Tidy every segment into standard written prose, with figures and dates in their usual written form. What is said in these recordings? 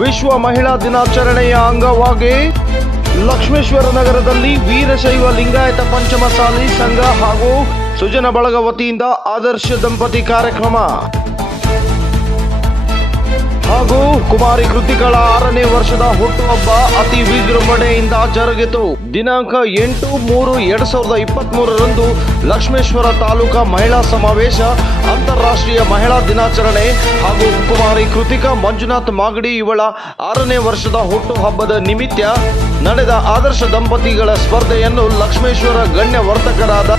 ವಿಶ್ವ ಮಹಿಳಾ ದಿನಾಚರಣೆಯ ಅಂಗವಾಗಿ ಲಕ್ಷ್ಮೇಶ್ವರ ನಗರದಲ್ಲಿ ವೀರಶೈವ ಲಿಂಗಾಯತ ಪಂಚಮಸಾಲಿ ಸಂಘ ಹಾಗೂ ಸುಜನ ಬಳಗ ವತಿಯಿಂದ ಆದರ್ಶ ದಂಪತಿ ಕಾರ್ಯಕ್ರಮ ಹಾಗೂ ಕುಮಾರಿ ಕೃತಿಕಳ 6ನೇ ವರ್ಷದ ಹುಟ್ಟುಹಬ್ಬ ಅತಿ ವಿಜೃಂಭಣೆಯಿಂದ ಜರುಗಿತು. ದಿನಾಂಕ 8/3/2023 ಲಕ್ಷ್ಮೇಶ್ವರ ತಾಲೂಕಾ ಮಹಿಳಾ ಸಮಾವೇಶ, ಅಂತಾರಾಷ್ಟ್ರೀಯ ಮಹಿಳಾ ದಿನಾಚರಣೆ ಹಾಗೂ ಕುಮಾರಿ ಕೃತಿಕಾ ಮಂಜುನಾಥ್ ಮಾಗಡಿ ಇವಳ 6ನೇ ವರ್ಷದ ಹುಟ್ಟುಹಬ್ಬದ ನಿಮಿತ್ತ ನಡೆದ ಆದರ್ಶ ದಂಪತಿಗಳ ಸ್ಪರ್ಧೆಯನ್ನು ಲಕ್ಷ್ಮೇಶ್ವರ ಗಣ್ಯ ವರ್ತಕರಾದ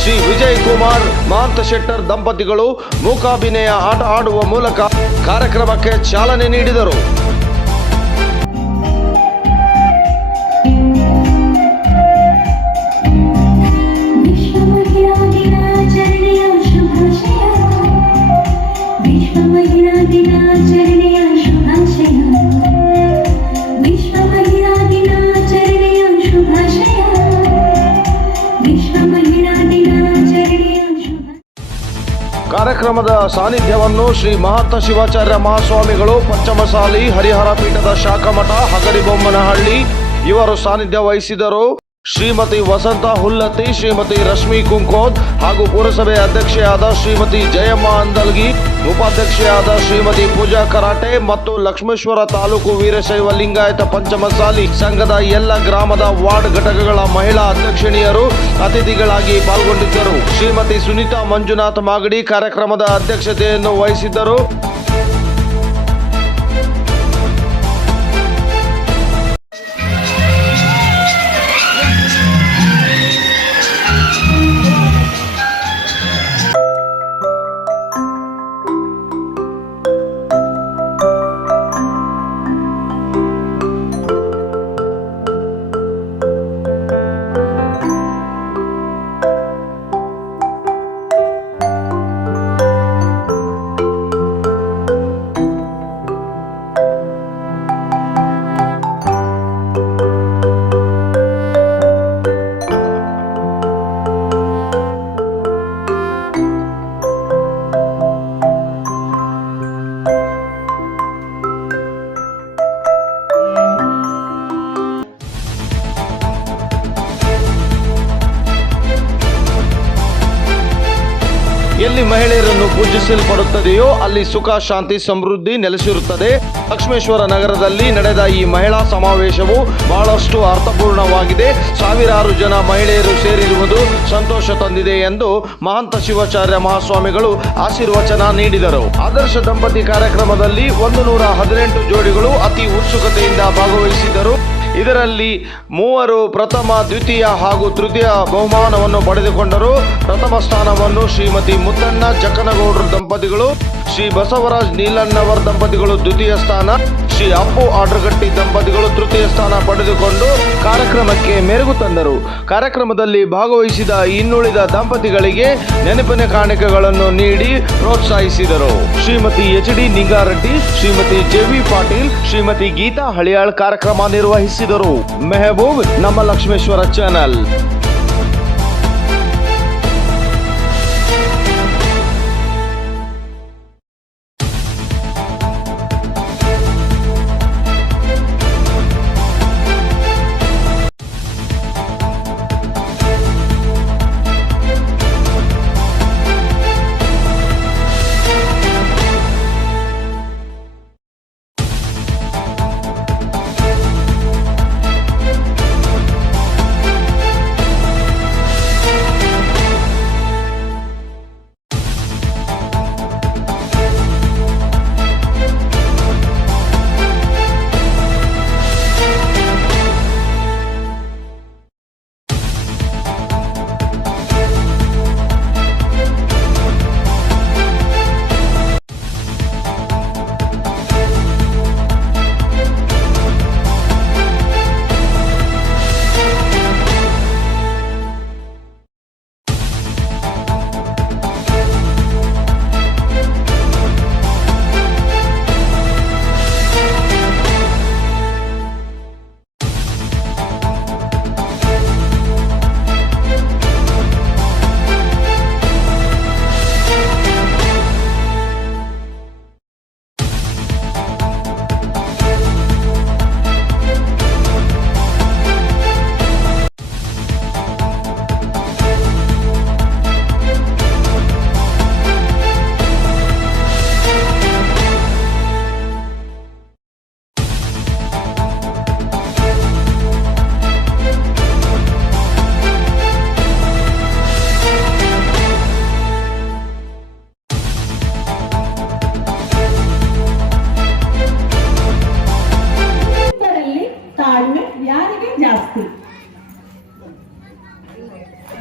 ಶ್ರೀ ವಿಜಯ್ ಕುಮಾರ್ ಮಹಾಂತ ಶೆಟ್ಟರ್ ದಂಪತಿಗಳು ಮೂಕಾಭಿನಯ ಆಟ ಆಡುವ ಮೂಲಕ ಕಾರ್ಯಕ್ರಮಕ್ಕೆ ಚಾಲನೆ ನೀಡಿದರು. ಕಾರ್ಯಕ್ರಮದ ಸಾನ್ನಿಧ್ಯವನ್ನು ಶ್ರೀ ಮಹಾಂತ ಶಿವಾಚಾರ್ಯ ಮಹಾಸ್ವಾಮಿಗಳು, ಪಂಚಮಸಾಲಿ ಹರಿಹರ ಪೀಠದ ಶಾಖಮಠ ಹಗರಿಬೊಮ್ಮನಹಳ್ಳಿ ಇವರು ಸಾನ್ನಿಧ್ಯ ವಹಿಸಿದರು. ಶ್ರೀಮತಿ ವಸಂತ ಹುಲ್ಲತ್ತಿ, ಶ್ರೀಮತಿ ರಶ್ಮಿ ಕುಂಕೋದ್ ಹಾಗೂ ಪುರಸಭೆ ಅಧ್ಯಕ್ಷೆಯಾದ ಶ್ರೀಮತಿ ಜಯಮ್ಮ ಅಂದಲ್ಗಿ, ಉಪಾಧ್ಯಕ್ಷೆಯಾದ ಶ್ರೀಮತಿ ಪೂಜಾ ಕರಾಟೆ ಮತ್ತು ಲಕ್ಷ್ಮೇಶ್ವರ ತಾಲೂಕು ವೀರಶೈವ ಲಿಂಗಾಯತ ಪಂಚಮಸಾಲಿ ಸಂಘದ ಎಲ್ಲ ಗ್ರಾಮದ ವಾರ್ಡ್ ಘಟಕಗಳ ಮಹಿಳಾ ಅಧ್ಯಕ್ಷಣಿಯರು ಅತಿಥಿಗಳಾಗಿ ಪಾಲ್ಗೊಂಡಿದ್ದರು. ಶ್ರೀಮತಿ ಸುನೀತಾ ಮಂಜುನಾಥ್ ಮಾಗಡಿ ಕಾರ್ಯಕ್ರಮದ ಅಧ್ಯಕ್ಷತೆಯನ್ನು ವಹಿಸಿದ್ದರು. ಎಲ್ಲಿ ಮಹಿಳೆಯರನ್ನು ಪೂಜಿಸಲ್ಪಡುತ್ತದೆಯೋ ಅಲ್ಲಿ ಸುಖ, ಶಾಂತಿ, ಸಮೃದ್ಧಿ ನೆಲೆಸಿರುತ್ತದೆ. ಲಕ್ಷ್ಮೇಶ್ವರ ನಗರದಲ್ಲಿ ನಡೆದ ಈ ಮಹಿಳಾ ಸಮಾವೇಶವು ಬಹಳಷ್ಟು ಅರ್ಥಪೂರ್ಣವಾಗಿದೆ. ಸಾವಿರಾರು ಜನ ಮಹಿಳೆಯರು ಸೇರಿರುವುದು ಸಂತೋಷ ತಂದಿದೆ ಎಂದು ಮಹಾಂತ ಶಿವಾಚಾರ್ಯ ಮಹಾಸ್ವಾಮಿಗಳು ಆಶೀರ್ವಚನ ನೀಡಿದರು. ಆದರ್ಶ ದಂಪತಿ ಕಾರ್ಯಕ್ರಮದಲ್ಲಿ 118 ಜೋಡಿಗಳು ಅತಿ ಉತ್ಸುಕತೆಯಿಂದ ಭಾಗವಹಿಸಿದರು. ಇದರಲ್ಲಿ 3 ಪ್ರಥಮ, ದ್ವಿತೀಯ ಹಾಗೂ ತೃತೀಯ ಬಹುಮಾನವನ್ನು ಪಡೆದುಕೊಂಡರು. ಪ್ರಥಮ ಸ್ಥಾನವನ್ನು ಶ್ರೀಮತಿ ಮುತ್ತಣ್ಣ ಜಕ್ಕನಗೌಡರು ದಂಪತಿಗಳು, ಶ್ರೀ ಬಸವರಾಜ್ ನೀಲಣ್ಣವರ್ ದಂಪತಿಗಳು ದ್ವಿತೀಯ ಸ್ಥಾನ, ಶ್ರೀ ಅಪ್ಪು ಆಡ್ರಗಟ್ಟಿ ದಂಪತಿಗಳು ತೃತೀಯ ಸ್ಥಾನ ಪಡೆದುಕೊಂಡು ಕಾರ್ಯಕ್ರಮಕ್ಕೆ ಮೆರುಗು ತಂದರು. ಕಾರ್ಯಕ್ರಮದಲ್ಲಿ ಭಾಗವಹಿಸಿದ ಇನ್ನುಳಿದ ದಂಪತಿಗಳಿಗೆ ನೆನಪಿನ ಕಾಣಿಕೆಗಳನ್ನು ನೀಡಿ ಪ್ರೋತ್ಸಾಹಿಸಿದರು. ಶ್ರೀಮತಿ ಎಚ್.ಡಿ. ನಿಂಗಾರೆಡ್ಡಿ, ಶ್ರೀಮತಿ ಜೆ.ವಿ. ಪಾಟೀಲ್, ಶ್ರೀಮತಿ ಗೀತಾ ಹಳಿಯಾಳ್ ಕಾರ್ಯಕ್ರಮ ನಿರ್ವಹಿಸಿದರು. ಮೆಹಬೂಬ್, ನಮ್ಮ ಲಕ್ಷ್ಮೇಶ್ವರ ಚಾನಲ್.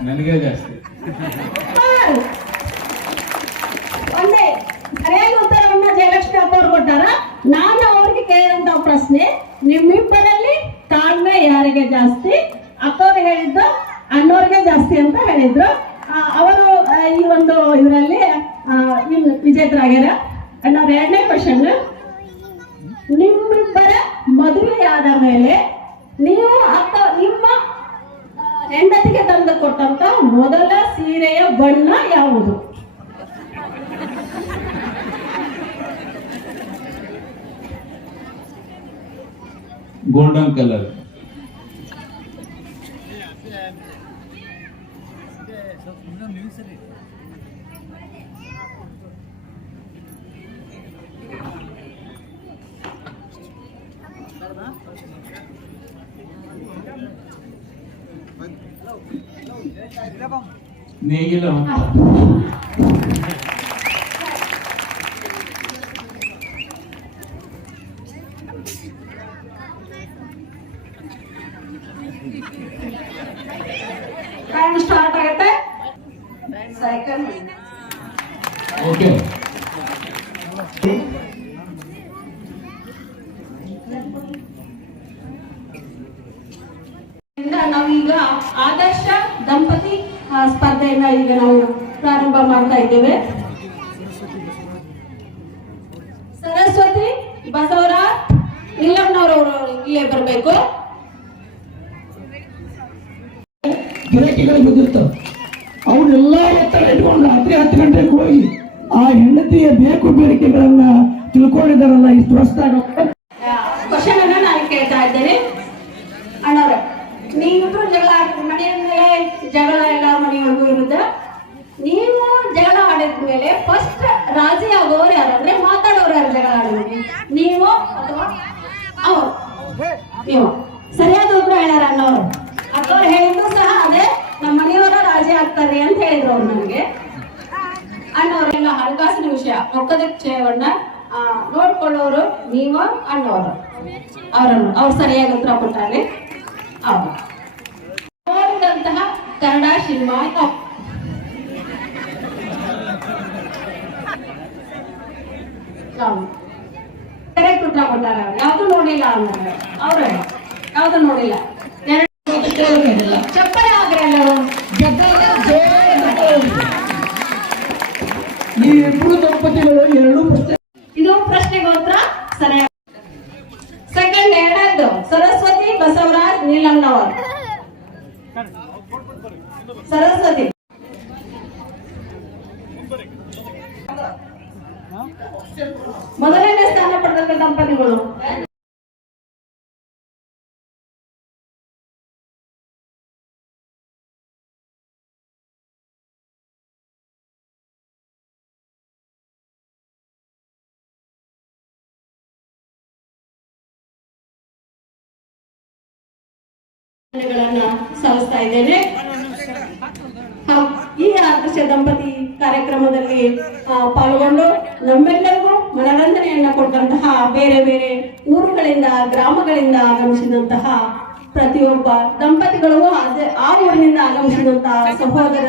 ನನಗೆ ಜಾಸ್ತಿ. ಒಂದೇ ಸರಿಯಾಗಿ ಉತ್ತರವನ್ನ ಜಯಲಕ್ಷ್ಮಿ ಅಪ್ಪ ಅವ್ರು ಕೊಟ್ಟಾರ. ನಾನು ಅವ್ರಿಗೆ ಕೇಳಿದಂತ ಪ್ರಶ್ನೆ, ನಿಮ್ಮಿಬ್ಬರಲ್ಲಿ ತಾಳ್ಮೆ ಯಾರಿಗೆ ಜಾಸ್ತಿ? ಅಪ್ಪವ್ರು ಹೇಳಿದ್ದು ಅಣ್ಣವ್ರಿಗೆ ಜಾಸ್ತಿ ಅಂತ ಹೇಳಿದ್ರು. ಅವರು ಈ ಒಂದು ಇದರಲ್ಲಿ ವಿಜೇತರಾಗ್ಯಾರ. ಅಣ್ಣವ್ರ ಎರಡನೇ ಕ್ವಶನ್, ನಿಮ್ಮಿಬ್ಬರ ಮದುವೆಯಾದ ಮೇಲೆ ನೀವು ಅಥವಾ ನಿಮ್ಮ ಹೆಂಡತಿಗೆ ತಂದು ಕೊಟ್ಟಂತ ಮೊದಲ ಸೀರೆಯ ಬಣ್ಣ ಯಾವುದು? Golden colour. ನೇಗಿಲ ಟೈಮ್ ಸ್ಟಾರ್ಟ್ ಆಗುತ್ತೆ. Cycle okay. ನಾವೀಗ ಆದರ್ಶ ದಂಪತಿ ಸ್ಪರ್ಧೆಯನ್ನ ಈಗ ನಾವು ಪ್ರಾರಂಭ ಮಾಡ್ತಾ ಇದ್ದೇವೆ. ಸರಸ್ವತಿ ಬಸವರಾಜ್ ನಿಲ್ಲಮ್ಮನವರವರು ಇಲ್ಲೇ ಬರಬೇಕು. ಗಿರಾಕಿಗಳು ಬಂದಿರ್ತಾವ, ಅವನ್ನೆಲ್ಲ ಒತ್ತಡ ಇಟ್ಕೊಂಡು ರಾತ್ರಿ 10 ಗಂಟೆಗೆ ಹೋಗಿ ಆ ಹೆಂಡತಿಯ ಬೇಕು ಬೇಡಿಕೆಗಳನ್ನ ತಿಳ್ಕೊಂಡಿದಾರಲ್ಲ ಇಷ್ಟು ವರ್ಷದಾಗ. ಕ್ವಶನ್ ಅನ್ನ ನಾನು ಕೇಳ್ತಾ ಇದ್ದೇನೆ. ಅಣ್ಣವ್ರೆ, ನೀವಿಬ್ರು ಜಗಳ ಮನೆಯ ಮೇಲೆ ಜಗಳ ಎಲ್ಲ ಮನೆಯೊಳಗೂ ಇರುತ್ತ. ನೀವು ಜಗಳ ಆಡಿದ ಮೇಲೆ ಫಸ್ಟ್ ರಾಜಿ ಆಗೋರು ಯಾರು? ಅಂದ್ರೆ ಮಾತಾಡೋರು ಯಾರು ಜಗಳ ಆಡೋದು? ನೀವು ಅಥವಾ ಅವರು? ನೀವು ಸರಿಯಾದ ಉತ್ತರ ಹೇಳ್ಯಾರ ಅಣ್ಣವ್ರು. ಅಕ್ಕವ್ರು ಹೇಳಿದ್ರು ಸಹ ಅದೇ, ನಮ್ಮ ಮನೆಯವರ ರಾಜಿ ಆಗ್ತಾರೆ ಅಂತ ಹೇಳಿದ್ರು ಅವ್ರು ನನಗೆ. ಅಣ್ಣವರೆಲ್ಲ ಹಣಕಾಸಿನ ವಿಷಯ, ರೊಕ್ಕದ ವಿಷಯವನ್ನ ನೋಡ್ಕೊಳ್ಳೋರು ನೀವು ಅಣ್ಣವರು. ಅವ್ರು ಸರಿಯಾಗಿ ಉತ್ತರ ಕೊಟ್ಟಾರೆ. ಅವರು ನೋಡಿದಂತಹ ಕನ್ನಡ ಸಿನಿಮಾ ಕರೆಕ್ಟ್ ಉತ್ತರ ಕೊಟ್ಟಾರ. ಯಾವ್ದು ನೋಡಿಲ್ಲ ಅಂದ್ರೆ ಅವ್ರ ಯಾವ್ದು ನೋಡಿಲ್ಲ. ಚಪ್ಪಲಿ ಆಗ್ರಲ್ಲ ನೀವಿಬ್ರು ದಂಪತಿಗಳು ಎರಡು ಪ್ರಶ್ನೆ. ಇದು ಪ್ರಶ್ನೆಗೆ ಉತ್ತರ ಸರಿಯಾಗಿ. ಸೆಕೆಂಡ್ ಎರಡದ್ದು ಸರಸ್ವತಿ ಬಸವರಾಜ್ ನೀಲಮ್ಮನವರು. ಸರಸ್ವತಿ ಮೊದಲನೇ ಸ್ಥಾನ ಪಡೆದಂತ ದಂಪತಿಗಳು. ಸಲ್ಲಿಸ್ತಾ ಇದ್ದೇನೆ. ಈ ಆದರ್ಶ ದಂಪತಿ ಕಾರ್ಯಕ್ರಮದಲ್ಲಿ ಪಾಲ್ಗೊಂಡು ನಮ್ಮೆಲ್ಲರಿಗೂ ಮನರಂಜನೆಯನ್ನ ಕೊಟ್ಟಂತಹ ಬೇರೆ ಬೇರೆ ಊರುಗಳಿಂದ ಗ್ರಾಮಗಳಿಂದ ಆಗಮಿಸಿದಂತಹ ಪ್ರತಿಯೊಬ್ಬ ದಂಪತಿಗಳು ಆ ಊರಿನಿಂದ ಆಗಮಿಸಿದಂತಹ ಸಹೋದರ